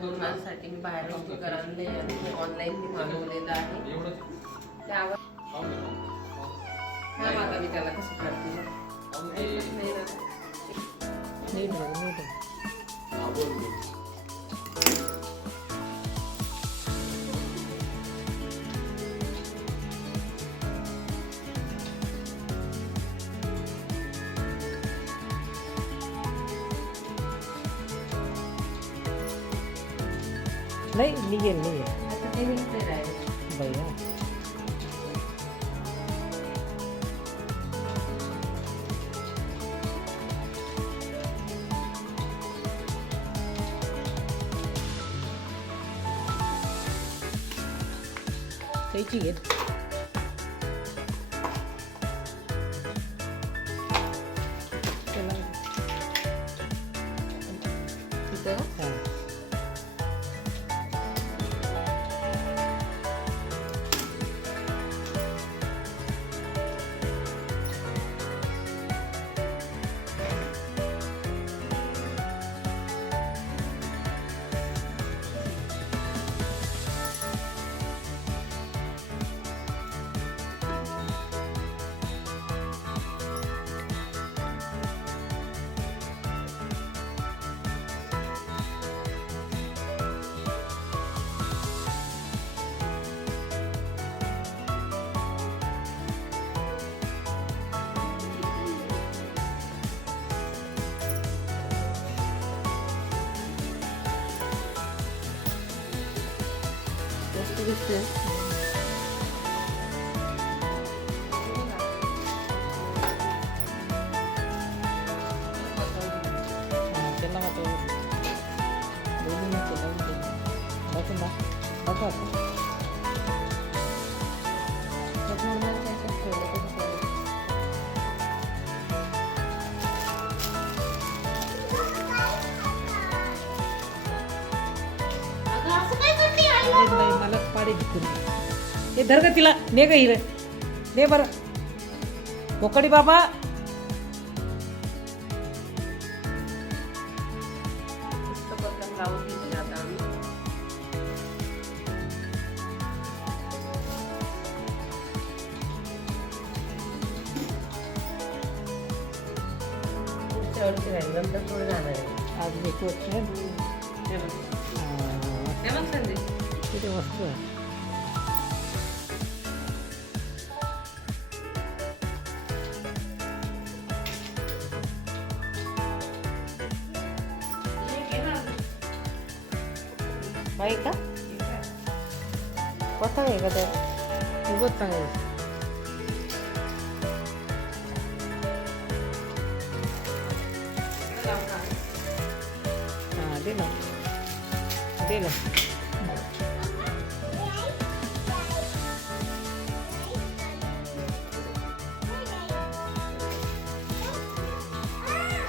बोलण्यासाठी मी बाहेरून करायला ऑनलाईन मी मागवलेलं आहे. त्यावर आता मी त्याला कसं करते नाही निघेल ते निघते राहिले भैया. त्याची घेत तिथं दिसते. त्यांना मग दोन्ही मिळते बघून बघा मला पाडी दिसून हे धर ग तिला ने ग हिर ने बरं बोकडी बाबा. बटन लावून दिले आता आम्ही. पुढच्या वर्षी राहील नंतर थोडं जाणार आहे. आज एक वर्ष ते मग संदेश किती वस्तू आहे. बाई का पतंग आहे का त्या खूपच चांगलं हां दिलं दिलं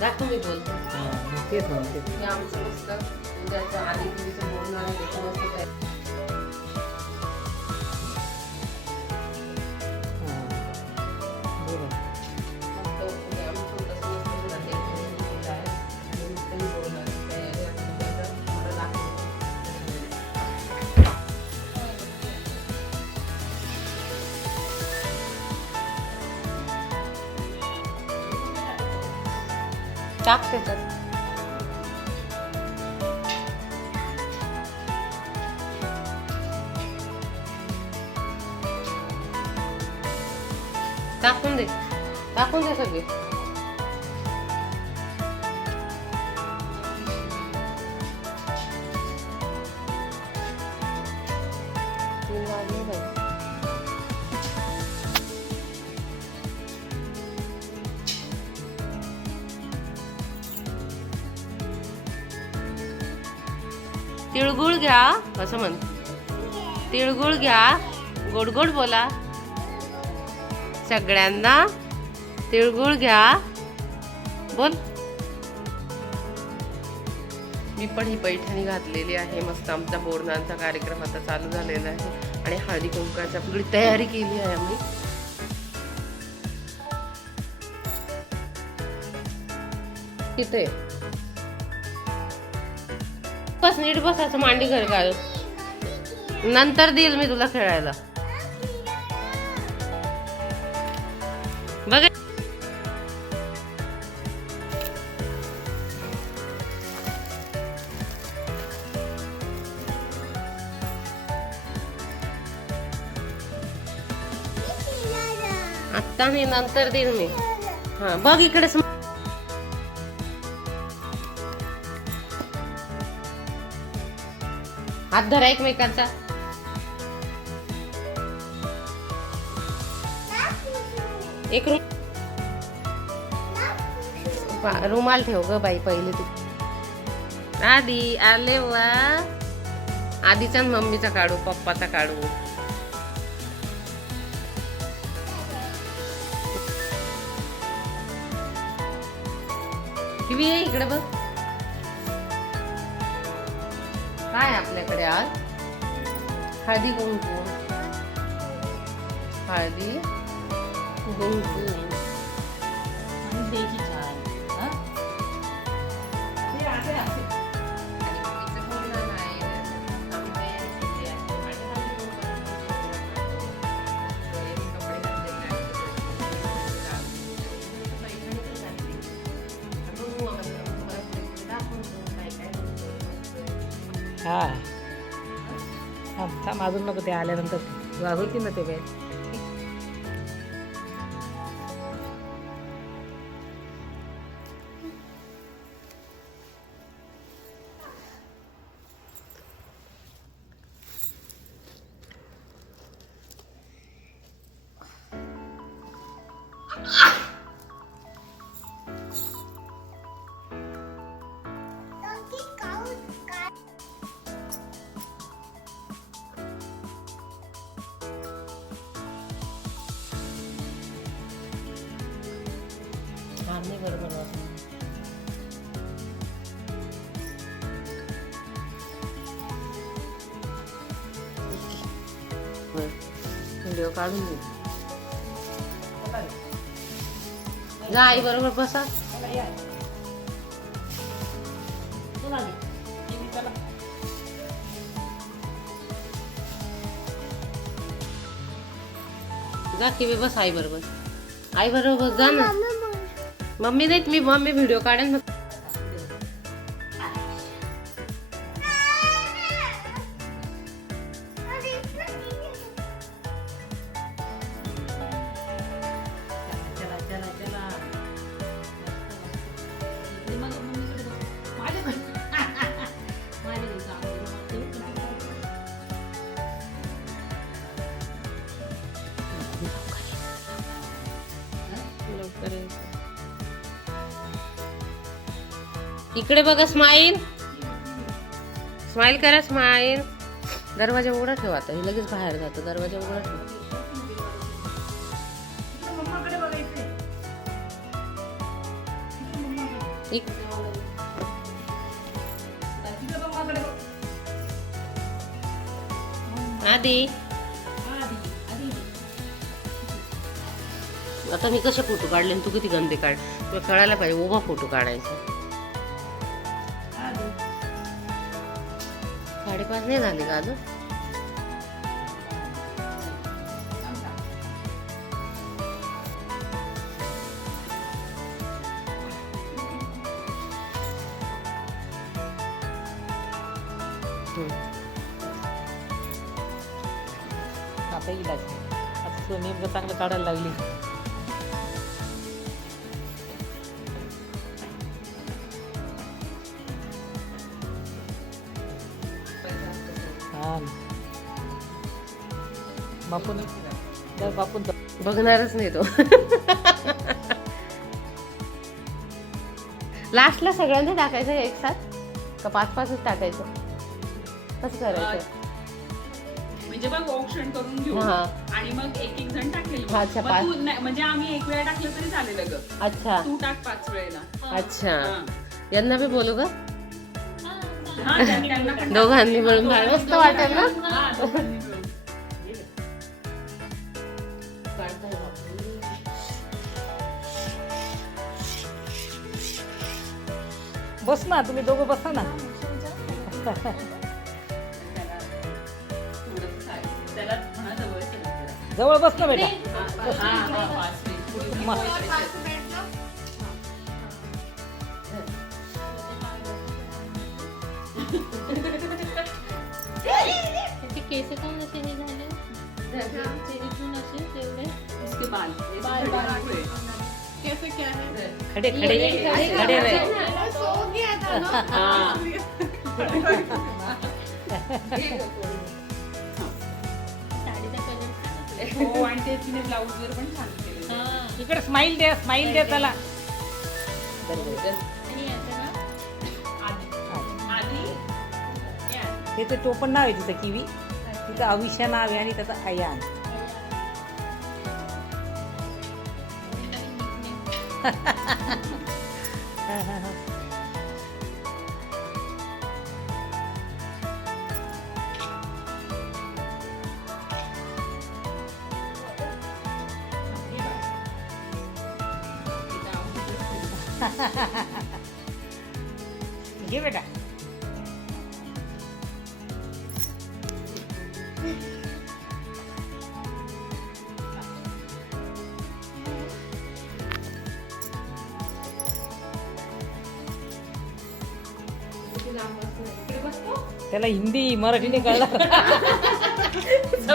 दाखव मी बोलतो. तेच म्हणते हे आमचं मस्त उद्याचं आधी तुमचं बोलणार आहे त्याचं मस्त काय बोला मस्त उद्या आम्ही छोटंसं मस्त तुला decoration केलं आहे. आणि नुसतं बोलणार तयारी आहे उद्याचं मला दाखव. टाक त्याच्यात. टाकून दे सगळे. तीन वाजले बाई. तिळगुळ घ्या असं म्हण. तिळगुळ घ्या गोड गोड बोला. सगळ्यांना तिळगुळ घ्या बोल. मी पण ही पैठणी घातलेली आहे. मस्त आमचा बोरणांचा कार्यक्रम आता चालू झालेला आहे आणि हळदी कुंकाची आपली तयारी केली आहे आम्ही. तिथे बस नीट बस असं मांडी घर घाल. नंतर देईल मी तुला खेळायला. बघ आत्ता नाही, नंतर देईल मी. हा बघ इकडे हात धरा एकमेकांचा. एक रुमाल ठेव ग बाई पहिले तू. आधी आले वा. आधीचा मम्मीचा काढू, पप्पाचा काढू. टीव्ही आहे इकडे बघ. काय आपल्याकडे आज हळदी कुंकू. हळदी कुंकू हा थांब अजून नको. ते आल्यानंतर होती ना ते वेळ. बरोबर व्हिडिओ काढून घे. जा आई बरोबर बसा. जा की बस आई बरोबर. आई बरोबर जा ना. मम्मी नाही, मी मम्मी व्हिडिओ काढेन. इकडे बघा. स्माईल स्माईल करा. स्माईल. दरवाजा उघडा ठेवा. आता हे लगेच बाहेर जातो. दरवाजा उघडा ठेवा. आधी आता मी कसे फोटो काढले तू किती गंदे काढ. तुला कळायला पाहिजे उभा फोटो काढायचा. 5:30 नाही झाले का अजून. आता येईल. आता तू नेमकं चांगलं काढायला लागली. बापून बापून बघणारच नाही तो. लास्टला सगळ्यांना टाकायचं एक साथ का 5-5च टाकायचं. कसं करायचं म्हणजे बघ ऑप्शन करून घेऊ आणि मग एक जण टाकेल. म्हणजे आम्ही एक वेळा टाकलं तरी चालेल ग. अच्छा तू टाक 5 वेळेला. अच्छा यांना बी बोलू का. त्यांना पण दोघांनी मिळून मस्त वाटेल ना. बस ना तुम्ही दोघं बसा ना. त्याला म्हणा जवळ केलं जरा. जवळ बस ना बेटा. हा, 5 मिनिट. पुढे मग. त्याचे केस पण असे हे झाले चेरीतून असे तेवढे उसके बाल बाल, बाल. कैसे क्या है खडे खडे खडे रहे. सो गया था ना हाँ. साडीचा कलर हो आणि ते तिने ब्लाऊज वर पण छान केले. इकडे स्माइल द्या, स्माइल द्या त्याला. आणि याचं ना आधी त्याचं टोपण नाव आहे तिचं किवी, तिचं अविशा नाव आहे आणि त्याचं अयान. घे बेटा. त्याला हिंदी मराठी नाही कळणार.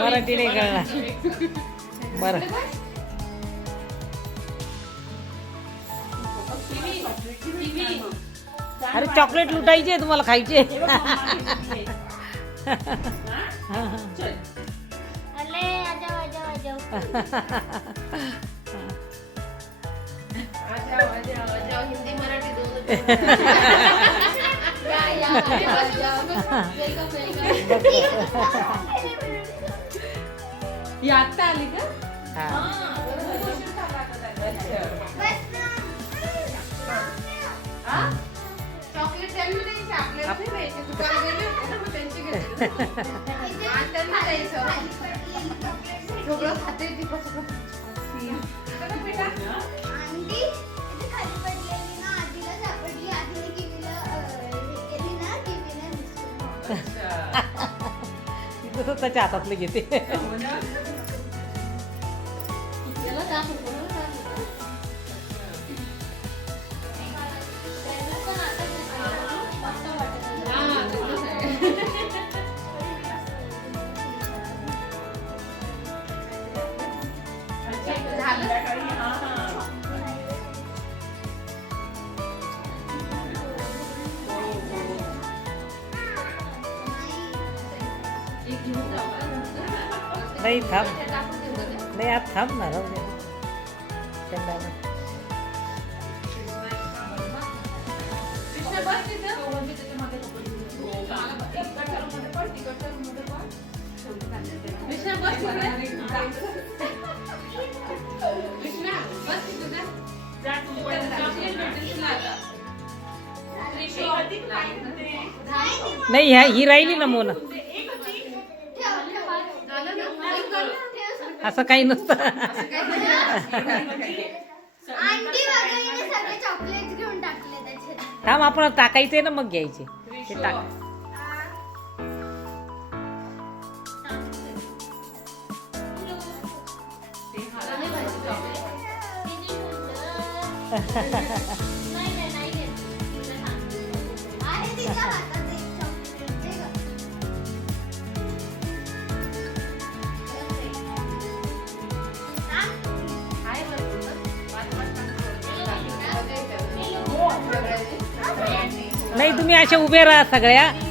मराठी नाही कळणार. बरं अरे चॉकलेट लुटायची आहे तुम्हाला, खायचे. अले आजाव आजाव आजाव हिंदी मराठी दोनों ही आत्ता आली का? चॉकलेट त्यांना द्यायचे आपल्याला नाही द्यायचे दुकानात गेले होते ना मग त्यांचे घेतले आणि त्यांना द्यायचं सगळं खाते ती कसं आंटी इथे खाली पडलेली ना आधीला सापडली आधीने किवीला हे केली ना किवीला दिसली. तिथं त्याच्या हातातलं घेते. हो ना? याला दाखव नाही थांब, नाही आज थांब ना, राहू दे. शेंगदाणा. नाही ह्या ही राहिली ना मोना. असं काही नसतं. आंटी वगैरे सगळे चॉकलेट्स घेऊन टाकले त्याच्यात. थांब, आपण टाकायचे ना मग घ्यायचे. ते टाक. नाही घेत तुला सांगते. आहे तिच्या हातात एक चॉकलेट दे गं. नाही तुम्ही अशा उभे राहा सगळ्या. आंटी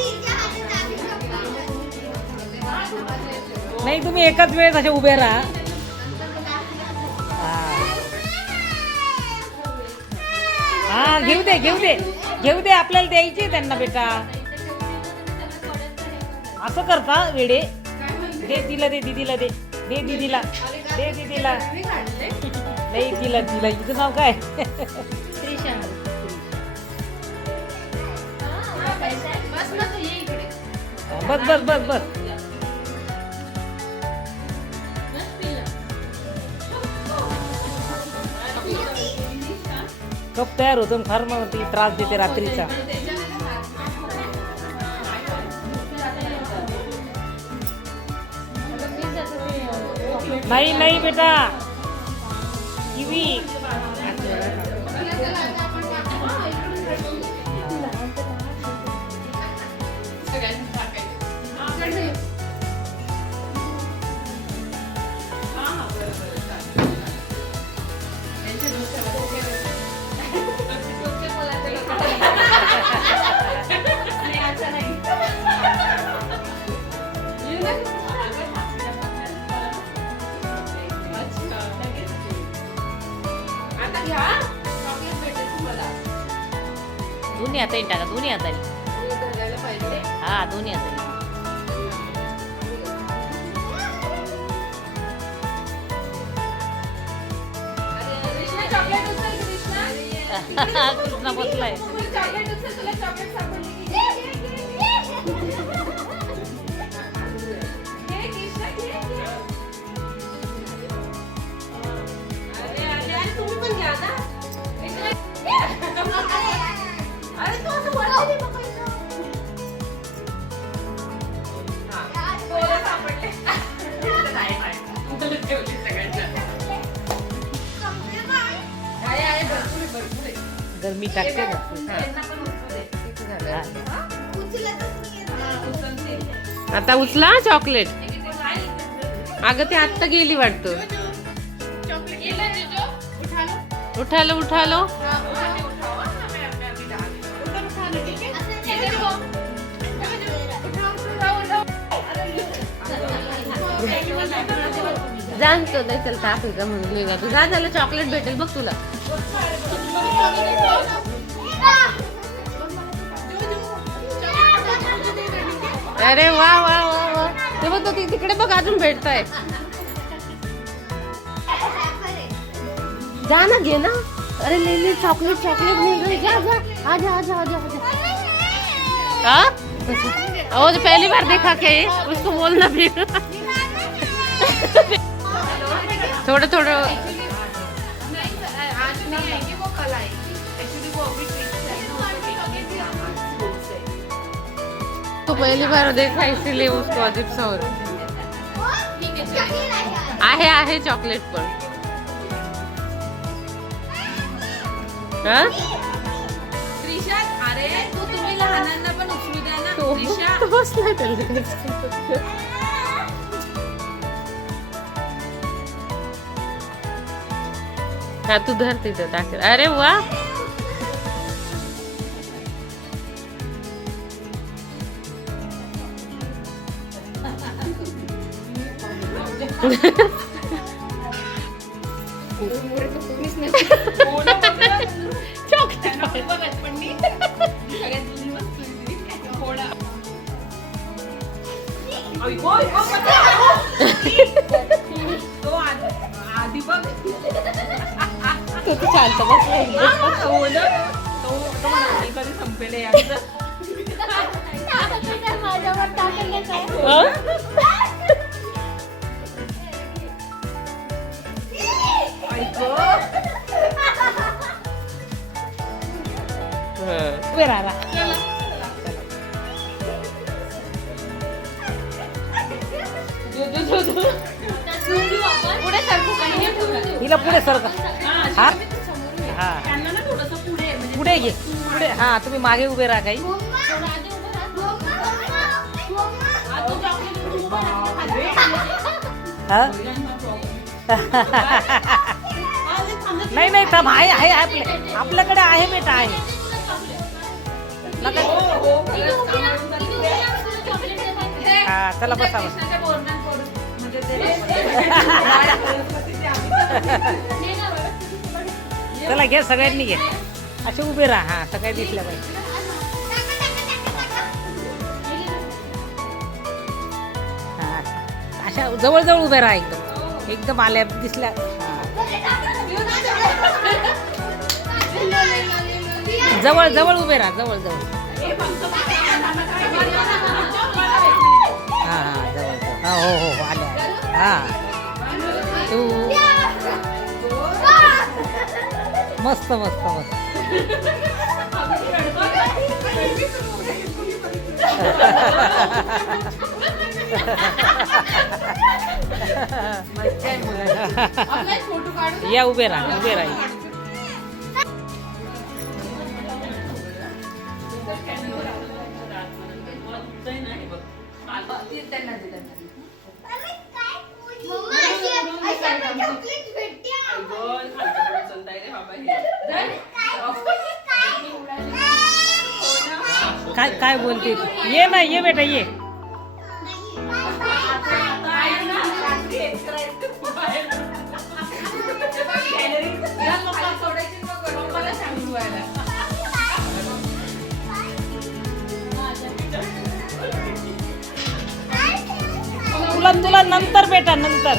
हिच्या हातात आधी चॉकलेट. नाही तुम्ही एकाच वेळेस असे उभे राहा. हा घेऊ दे, घेऊ दे, घेऊ दे. आपल्याला द्यायचे त्यांना बेटा. असं करता वेडे. दे तिला, दे दीदीला, दे दे दीदीला, दे दीदीला. नाही तिला, तिला हिचं नाव काय? त्रिशा बस ना तू ये इकडे बस बस बस बस. कप तयार होतो आणि फार मग ती त्रास देते रात्रीचा. नाही नाही बेटा किवी. दोन्ही हाताने टाका, दोन्ही हाताने. हा दोन्ही हाताने. कृष्णा बसलाय. गरमी टाकते आता. उचला चॉकलेट. अगं ते आत्ता गेली वाटतं. उठालो उठालो. जाणतो नाही चल टाकू का म्हणून निघा तू. जा झालं चॉकलेट भेटेल बघ तुला. अरे वा वा वा वा. ते बघ तिकडे बघ अजून भेटताय. जा ना घे ना. अरे ले ले चॉकलेट चॉकलेट मिल रही. जा जा आजा आजा आजा आजा. हाँ वो तो पहली बार देखा क्या ये. उसको बोलना भी. थोड़ा थोड़ा आज नहीं आएगी, वो कल आएगी. एक्चुअली वो अभी तो पहली बार देखा इसीलिए उसको अजीब सा हो रहा आहे चॉकलेट पण. त्रिशा अरे तू तुम्ही लहानांना पण उचलू द्या ना. त्रिशा बसलाय हा तू धर तिथं टाक. अरे वा. आधी बघ तू शांत बसलाय. कधी संपेल याचं. उभे राहा. हिला पुढे सरका. हा हा त्यांना ना थोडंसं पुढे म्हणजे पुढे घे पुढे. हा तुम्ही मागे उभे राहा काही. हा नाही नाही थांब. आहे आहे आपल्याकडे आहे बेटा आहे. हा चला बसा बसा. चला घे सगळ्यांनी घे. असे उभे राहा. हा सगळ्या दिसल्या पाहिजे. हा अशा जवळजवळ उभे राहा. एकदम एकदम आल्या दिसल्या. जवळ जवळ उभे राहा. जवळ जवळ. हा हा जवळ जवळ. हो हो हो आल्या. हा तू मस्त मस्त मस्त. आपला एक फोटो काढू. या उभे राहा उभे राहा. त्यांना दिलं. मम्मा अशी आपण चॉकलेट भेटते काय काय बोलते तू? ये ना ये बेटा ये. तुला तुला नंतर बेटा नंतर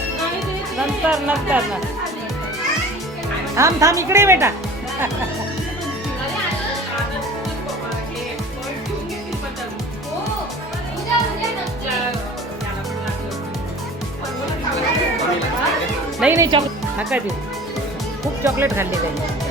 नंतर नंतर ना. थांब थांब इकडे ये बेटा. नाही नाही चॉकलेट नका देऊ. खूप चॉकलेट खाल्ली त्यांनी.